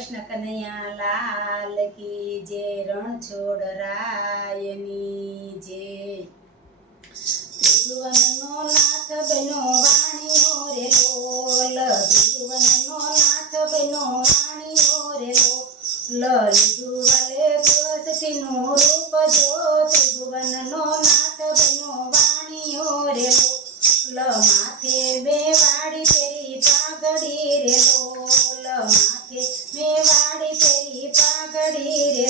કૃષ્ણ કનૈયા લાલ કી જય, રણછોડ રાયની જય। ત્રિભુવનનો નાથ બનો વાણીઓ રે લોલ, ત્રિભુવનનો નાથ બનો વાણીઓ રે લોલ, લીધું વાલે તુલસીનું રૂપ જો, ત્રિભુવનનો નાથ બનો વાણીઓ રે લોલ, માથે બે વાડી ફેરી પાઘડી રે લોલ, માથે બે વાડી ફેરી પાઘડી રે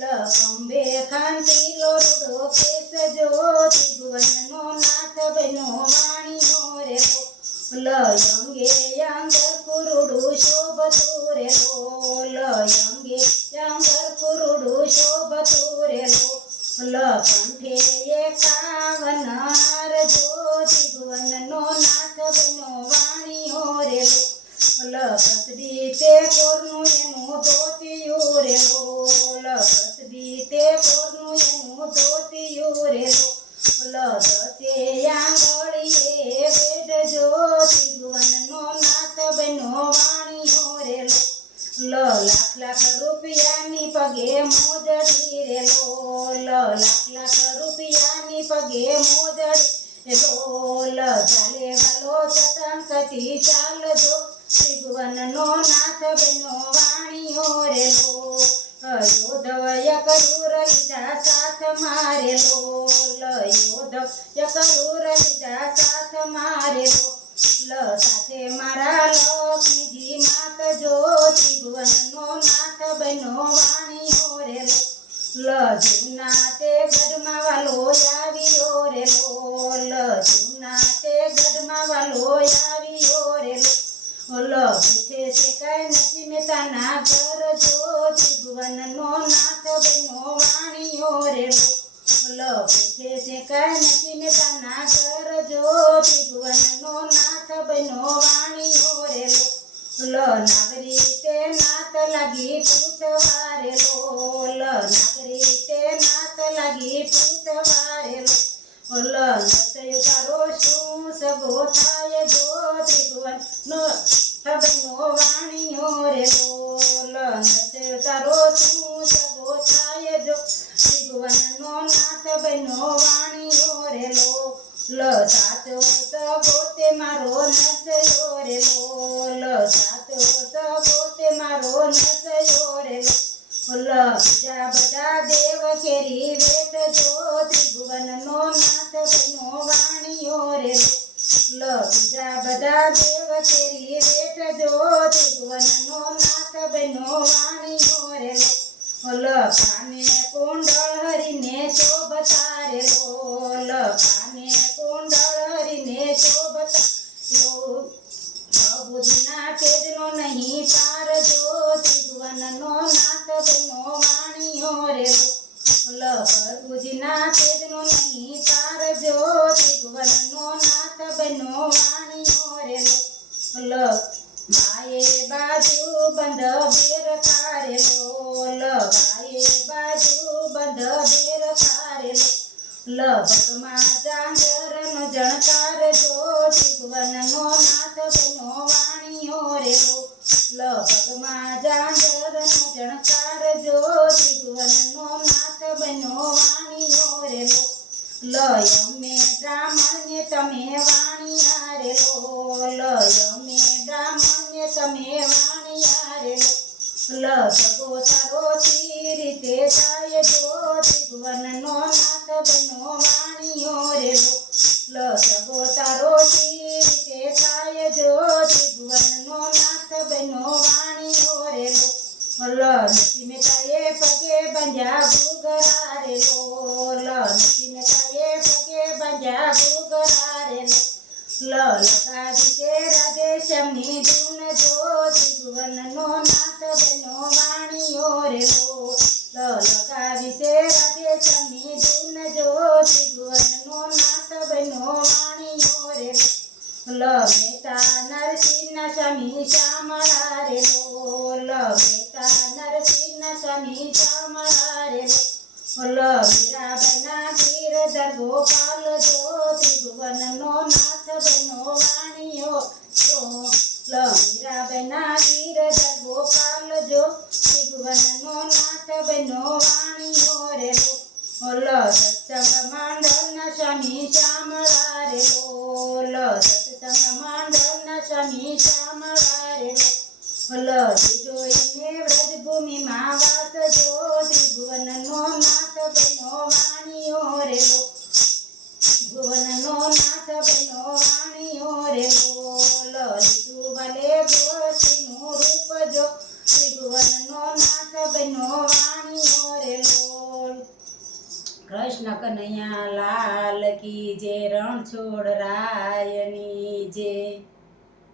લોલ, ખંભે ખાંટીલો રૂડો કેસ જો, ત્રિભુવનનો નાથ બનો વાણીઓ રે લોલ, અંગે અંગર કુરુડું શોભતું રે લોલ, અંગે અંગર કુરુડું શોભતું રે લોલ, કંઠે એકાવન હાર જો, ત્રિભુવનનો નાથ બનો વાણીઓ રે લોલ, કસબી તે કોરનું એનું ધોતિયું રે લોલ, કસબી તે કોરનું એનું ધોતિયું રે લોલ, દસે આંગળીએ વેદ જો, ત્રિભુવનનો નાથ બનો વાણીઓ રે લોલ, લાખ લાખ રૂપિયાની પગે મોજડી રે લોલ, લાખ લાખ રૂપિયાની પગે મોજડી લોલ, ચાલે વાલો ચટંકતી ચાલજો, ત્રિભુવનનો નાથ બનો વાણીઓ રે લોલ, યોધય કરૂર લીધા સાથ મારે લોલ, યોધય કરૂર લીધા સાથ મારે લોલ, સાથે મારા લક્ષ્મીજી માત જો, ત્રિભુવનનો નાથ બનો વાણીઓ રે લોલ, જૂના તે ગઢમાં વાલો આવ્યો રે લોલ, જૂના તે ગઢમાં વાલો આવ્યો રે લોલ, પૂછે છે કઈ નથી મહેતાના ઘર જો, ત્રિભુવનનો નાથ બનો વાણીઓ રે લોલ, પૂછે છે કઈ નથી મહેતાના ઘર જો, ત્રિભુવનનો નાથ બનો વાણીઓ રે લોલ, નાગરી તે નાથ લાગી પૂછવા રે લોલ, નાગરી તે નાથ લાગી પૂછવા રે લોલ, નસયો તારો શું સગો થાય જો, ત્રિભુવનનો બનો વાણીઓ રે લોલ, નસયો તારો શું સગો થાય જો, ત્રિભુવનનો નાથ બનો વાણીઓ રે લોલ, સાચો સગો તે મારો નસયો રે લોલ, સાચો સગો તે મારો નસયો રે લોલ, બીજા બધા દેવ કેરી વેટ જો, ત્રિભુવનનો નાથ બનો વાણીઓ રે લોલ, બીજા બધા દેવ કેરી વેટ જો, ત્રિભુવનનો નાથ બનો વાણીઓ રે લોલ, કાને કુંડળ હરીને શોભતા રે લોલ, કાને કુંડળ હરીને શોભતા લોલ, પ્રભુજીના તેજનો નહીં પાર જો, ત્રિભુવનનો નાથ બનો વાણીઓ રે લોલ, પ્રભુજીના તેજનો નહીં પાર જો, ત્રિભુવનનો નાથ બનો વાણીઓ રે લોલ, બાએ બાજુ બંધ બેર કારે લોલ, બાએ બાજુ બંધ બેર કારે લોલ, ભગમાં જાંજરનો જણકાર જો, ત્રિભુવનનો નાથ બનો વાણીઓ રે લોલ, ભગમાં જાંજરનો જણકાર જો, ત્રિભુવનનો નાથ બનો વાણીઓ રે લોલ, અમે બ્રાહ્મણ્ય તમે વાણિયા રે લોલ, અમે બ્રાહ્મણ્ય તમે વાણિયા રે લોલ, સગો તારો સી રીતે થાય જો, ત્રિભુવનનો નાથ બનો વાણીઓ રે લોલ, સગો તારો સી રીતે થાય જો, ત્રિભુવનનો નાથ બનો વાણીઓ રે લોલ, નથી મેતાએ પગે બાંધ્યા ઘૂઘરા રે લોલ, નથી મેતાએ પગે બાંધ્યા ઘૂઘરા રે લોલ, લગાવી છે રાધેશ્યામની ધૂન જો, ત્રિભુવનનો નાથ બનો વાણીઓ રે લોલ, લગાવી છે રાધેશ્યામની ધૂન જો, ત્રિભુવનનો નાથ બનો વાણીઓ રે લોલ, મહેતા નરસિંહના સ્વામી શ્યામળા રે લોલ, મહેતા નરસિંહના સ્વામી શ્યામળા રે લોલ, મીરાબાઈના ગીરધર ગોપાલ જો, ત્રિભુવનનો નાથ બનો વાણીઓ લો, મીરાબાઈના ગીરધર ગોપાલ સ્વામી શ્યામ વારેલો જોઈને વ્રજભૂમિમાં વાસ જો ત્રિભુવનનો નાથ બનો વાણિયો રેલો ભુવનનો નાથ બનો વાણિયો રેલો લીધું ભલે ગોસીનું રૂપ જો ત્રિભુવનનો નાથ બનો વાણિયો રેલો કૃષ્ણ કનૈયા લાલ કી જય રણછોડ રાયની જય